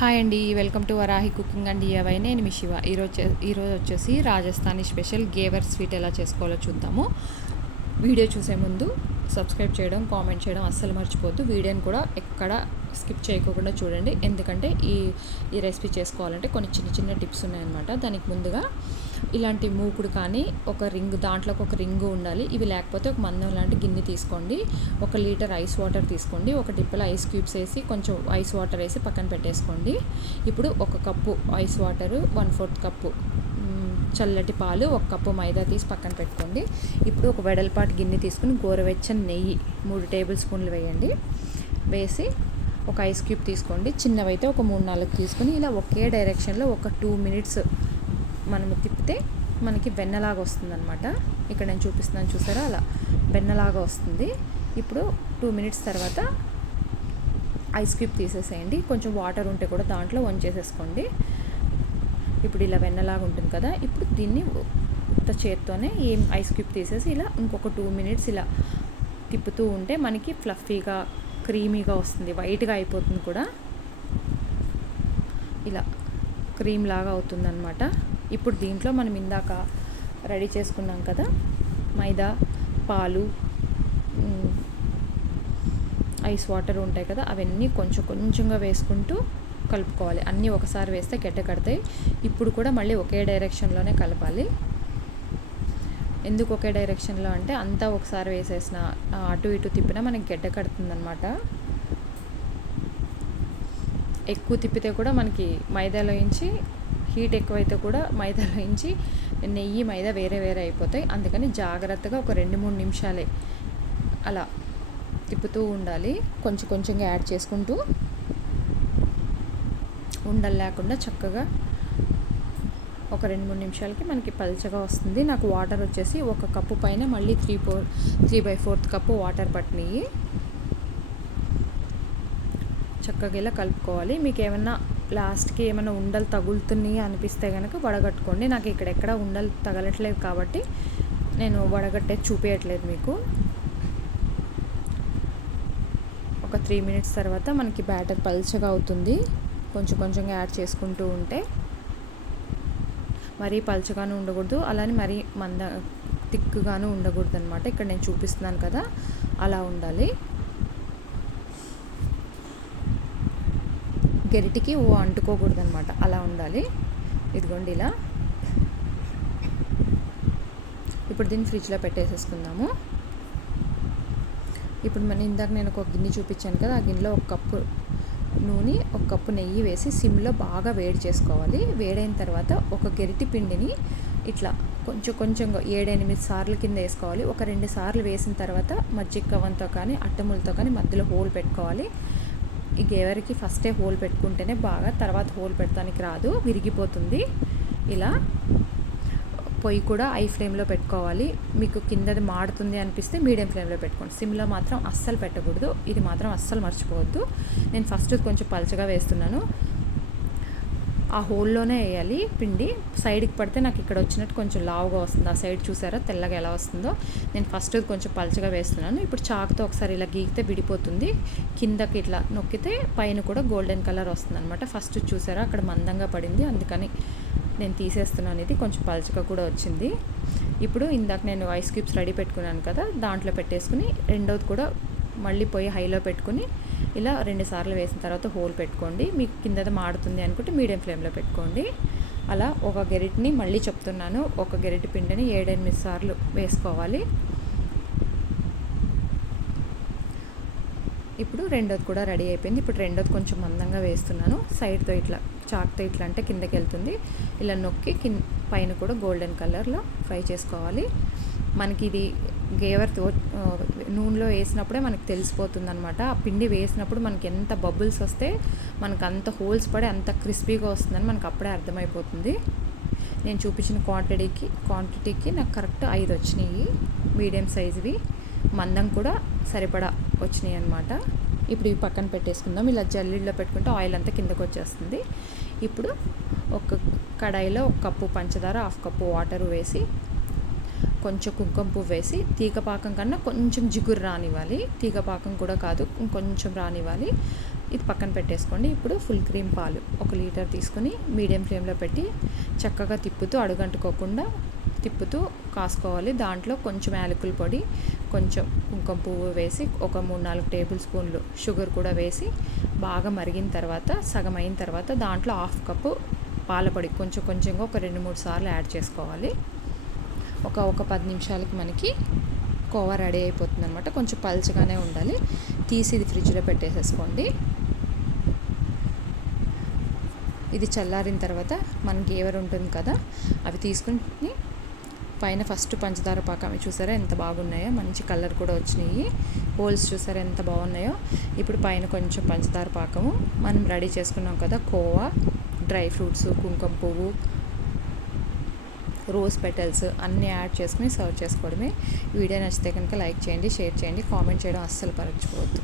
Hi అండి, welcome to Varahi cooking and DIY. నేను మీ శివ. ఈరోజు వచ్చేసి రాజస్థానీ స్పెషల్ గేవర్ స్వీట్ ఎలా చేసుకోవాలో చూద్దాము. వీడియో చూసే ముందు సబ్స్క్రైబ్ చేయడం, కామెంట్ చేయడం అస్సలు మర్చిపోద్దు. వీడియోని కూడా ఎక్కడ స్కిప్ చేయకుండా చూడండి, ఎందుకంటే ఈ రెసిపీ చేసుకోవాలంటే కొన్ని చిన్న చిన్న టిప్స్ ఉన్నాయన్నమాట. దానికి ముందుగా ఇలాంటి మూకుడు కానీ ఒక రింగ్, దాంట్లోకి ఒక రింగు ఉండాలి. ఇవి లేకపోతే ఒక మందం లాంటి గిన్నె తీసుకోండి. 1 లీటర్ ఐస్ వాటర్ తీసుకోండి. ఒక డిప్పలో ఐస్ క్యూబ్స్ వేసి కొంచెం ఐస్ వాటర్ వేసి పక్కన పెట్టేసుకోండి. ఇప్పుడు 1 కప్పు ఐస్ వాటరు, 1/4 కప్పు చల్లటి పాలు, 1 కప్పు మైదా తీసి పక్కన పెట్టుకోండి. ఇప్పుడు ఒక వెడల్పాటి గిన్నె తీసుకుని గోరువెచ్చని నెయ్యి 3 టేబుల్ స్పూన్లు వేయండి. వేసి ఒక ఐస్ క్యూబ్ తీసుకోండి. చిన్నవైతే ఒక 3-4 తీసుకుని ఇలా ఒకే డైరెక్షన్లో ఒక 2 మినిట్స్ మనము తిప్పితే మనకి వెన్నలాగా వస్తుందన్నమాట. ఇక్కడ నేను చూపిస్తున్నాను, చూసారా, అలా వెన్నలాగా వస్తుంది. ఇప్పుడు 2 మినిట్స్ తర్వాత ఐస్ క్యూబ్ తీసేసేయండి. కొంచెం వాటర్ ఉంటే కూడా దాంట్లో వంచేసేసుకోండి. ఇప్పుడు ఇలా వెన్నలాగా ఉంటుంది కదా. ఇప్పుడు దీన్ని ఉత్త చేత్తోనే ఐస్ క్యూబ్ తీసేసి ఇలా ఇంకొక 2 మినిట్స్ ఇలా తిప్పుతూ ఉంటే మనకి ఫ్లఫీగా, క్రీమీగా వస్తుంది. వైట్గా అయిపోతుంది కూడా, ఇలా క్రీమ్ లాగా అవుతుందన్నమాట. ఇప్పుడు దీంట్లో మనం ఇందాక రెడీ చేసుకున్నాం కదా, మైదా, పాలు, ఐస్ వాటర్ ఉంటాయి కదా, అవన్నీ కొంచెం కొంచెంగా వేసుకుంటూ కలుపుకోవాలి. అన్నీ ఒకసారి వేస్తే గడ్డ కడతాయి. ఇప్పుడు కూడా మళ్ళీ ఒకే డైరెక్షన్లోనే కలపాలి. ఎందుకు ఒకే డైరెక్షన్లో అంటే అంతా ఒకసారి వేసేసిన అటు ఇటు తిప్పినా మనకి గడ్డ కడుతుందన్నమాట. ఎక్కువ తిప్పితే కూడా మనకి మైదాలో ఇంచి హీట్ ఎక్కువైతే కూడా మైదాలో ఇంచి నెయ్యి, మైదా వేరే వేరే అయిపోతాయి. అందుకని జాగ్రత్తగా ఒక 2-3 నిమిషాలే అలా తిప్పుతూ ఉండాలి. కొంచెం కొంచెంగా యాడ్ చేసుకుంటూ ఉండలు లేకుండా చక్కగా ఒక 2-3 నిమిషాలకి మనకి పల్చగా వస్తుంది. నాకు వాటర్ వచ్చేసి 1 కప్పు పైన మళ్ళీ 3/4 కప్పు వాటర్ పట్టినాయి. చక్కగా ఇలా కలుపుకోవాలి. మీకు ఏమన్నా లాస్ట్కి ఏమైనా ఉండలు తగులుతున్నాయి అనిపిస్తే కనుక వడగట్టుకోండి. నాకు ఇక్కడెక్కడ ఉండలు తగలట్లేదు కాబట్టి నేను వడగట్టేది చూపించట్లేదు మీకు. ఒక 3 మినిట్స్ తర్వాత మనకి బ్యాటర్ పల్చగా అవుతుంది. కొంచెం కొంచెంగా యాడ్ చేసుకుంటూ ఉంటే, మరీ పల్చగాను ఉండకూడదు, అలానే మరీ తిక్కుగాను ఉండకూడదు అనమాట. ఇక్కడ నేను చూపిస్తున్నాను కదా, అలా ఉండాలి. గరిటికి అంటుకోకూడదు అనమాట, అలా ఉండాలి. ఇదిగోండి ఇలా. ఇప్పుడు దీన్ని ఫ్రిడ్జ్లో పెట్టేసేసుకుందాము. ఇప్పుడు ఇందాక నేను ఒక గిన్నె చూపించాను కదా, ఆ గిన్నెలో 1 కప్పు నూనె, 1 కప్పు నెయ్యి వేసి సిమ్లో బాగా వేడి చేసుకోవాలి. వేడైన తర్వాత ఒక గరిటి పిండిని ఇట్లా కొంచెం కొంచెంగా 7-8 సార్లు కింద వేసుకోవాలి. ఒక 2 సార్లు వేసిన తర్వాత మజ్జిగ కవ్వంతో కానీ అట్టములతో కానీ మధ్యలో హోల్ పెట్టుకోవాలి. ఈ గేవరికి ఫస్టే హోల్ పెట్టుకుంటేనే బాగా, తర్వాత హోల్ పెట్టడానికి రాదు, విరిగిపోతుంది. ఇలా పొయ్యి కూడా హై ఫ్లేమ్లో పెట్టుకోవాలి. మీకు కిందది మాడుతుంది అనిపిస్తే మీడియం ఫ్లేమ్లో పెట్టుకోండి. సిమ్లో మాత్రం అస్సలు పెట్టకూడదు. ఇది మాత్రం అస్సలు మర్చిపోవద్దు. నేను ఫస్ట్ కొంచెం పలచగా వేస్తున్నాను. ఆ హోల్లోనే వేయాలి పిండి. సైడ్కి పడితే నాకు ఇక్కడ వచ్చినట్టు కొంచెం లావుగా వస్తుంది. ఆ సైడ్ చూసారా తెల్లగా ఎలా వస్తుందో. నేను ఫస్ట్ కొంచెం పలచగా వేస్తున్నాను. ఇప్పుడు చాకుతో ఒకసారి ఇలా గీకితే విడిపోతుంది. కిందకి ఇట్లా నొక్కితే పైన కూడా గోల్డెన్ కలర్ వస్తుంది అనమాట. ఫస్ట్ చూసారా అక్కడ మందంగా పడింది, అందుకని నేను తీసేస్తున్నాను. ఇది కొంచెం పలచగా కూడా వచ్చింది. ఇప్పుడు ఇందాక నేను ఐస్ క్యూబ్స్ రెడీ పెట్టుకున్నాను కదా, దాంట్లో పెట్టేసుకుని రెండోది కూడా మళ్ళీ పొయ్యి హైలో పెట్టుకుని ఇలా 2 సార్లు వేసిన తర్వాత హోల్ పెట్టుకోండి. మీకు కింద మాడుతుంది అనుకుంటే మీడియం ఫ్లేమ్లో పెట్టుకోండి. అలా ఒక గరిటిని మళ్ళీ చెప్తున్నాను, ఒక గరిటి పిండిని 7-8 సార్లు వేసుకోవాలి. ఇప్పుడు రెండోది కూడా రెడీ అయిపోయింది. ఇప్పుడు రెండోది కొంచెం మందంగా వేస్తున్నాను. సైడ్తో ఇట్లా చాక్తో ఇట్లా అంటే కిందకి వెళ్తుంది. ఇలా నొక్కి పైన కూడా గోల్డెన్ కలర్లో ఫ్రై చేసుకోవాలి. మనకి ఇది గేవర్తో నూనెలో వేసినప్పుడే మనకు తెలిసిపోతుంది అనమాట. ఆ పిండి వేసినప్పుడు మనకి ఎంత బబుల్స్ వస్తే మనకు అంత హోల్స్ పడి అంత క్రిస్పీగా వస్తుందని మనకు అప్పుడే అర్థమైపోతుంది. నేను చూపించిన క్వాంటిటీకి నాకు కరెక్ట్ 5 వచ్చినాయి, మీడియం సైజువి. మందం కూడా సరిపడా వచ్చినాయి అన్నమాట. ఇప్పుడు ఇవి పక్కన పెట్టేసుకుందాం. ఇలా జల్లీలో పెట్టుకుంటే ఆయిల్ అంతా కిందకు వచ్చేస్తుంది. ఇప్పుడు ఒక కడాయిలో 1 కప్పు పంచదార, 1/2 కప్పు వాటర్ వేసి కొంచెం కుంకుమ పువ్వు వేసి, తీగపాకం కన్నా కొంచెం జిగురు రానివ్వాలి. తీగపాకం కూడా కాదు, కొంచెం రానివ్వాలి. ఇది పక్కన పెట్టేసుకోండి. ఇప్పుడు ఫుల్ క్రీమ్ పాలు 1 లీటర్ తీసుకొని మీడియం ఫ్లేమ్లో పెట్టి చక్కగా తిప్పుతూ అడుగంటుకోకుండా తిప్పుతూ కాసుకోవాలి. దాంట్లో కొంచెం యాలకుల పొడి, కొంచెం కుంకుమ పువ్వు వేసి ఒక 3-4 టేబుల్ స్పూన్లు షుగర్ కూడా వేసి బాగా మరిగిన తర్వాత సగం అయిన తర్వాత దాంట్లో 1/2 కప్పు పాల పొడి కొంచెం కొంచెంగా ఒక 2-3 సార్లు యాడ్ చేసుకోవాలి. ఒక 10 నిమిషాలకి మనకి కోవా రెడీ అయిపోతుంది అనమాట. కొంచెం పల్చగానే ఉండాలి. తీసి ఇది ఫ్రిడ్జ్లో పెట్టేసేసుకోండి. ఇది చల్లారిన తర్వాత మన గేవర్ ఉంటుంది కదా, అవి తీసుకుని పైన ఫస్ట్ పంచదార పాకం చూసారా ఎంత బాగున్నాయో, మంచి కలర్ కూడా వచ్చినాయి. హోల్స్ చూసారా ఎంత బాగున్నాయో. ఇప్పుడు పైన కొంచెం పంచదార పాకము మనం రెడీ చేసుకున్నాం కదా కోవా, డ్రై ఫ్రూట్స్, కుంకుమ పువ్వు, రోజ్ పెటల్స్ అన్నీ యాడ్ చేసుకుని సర్వ్ చేసుకోవడమే. వీడియో నచ్చితే కనుక లైక్ చేయండి, షేర్ చేయండి, కామెంట్ చేయడం అస్సలు మర్చిపోవద్దు.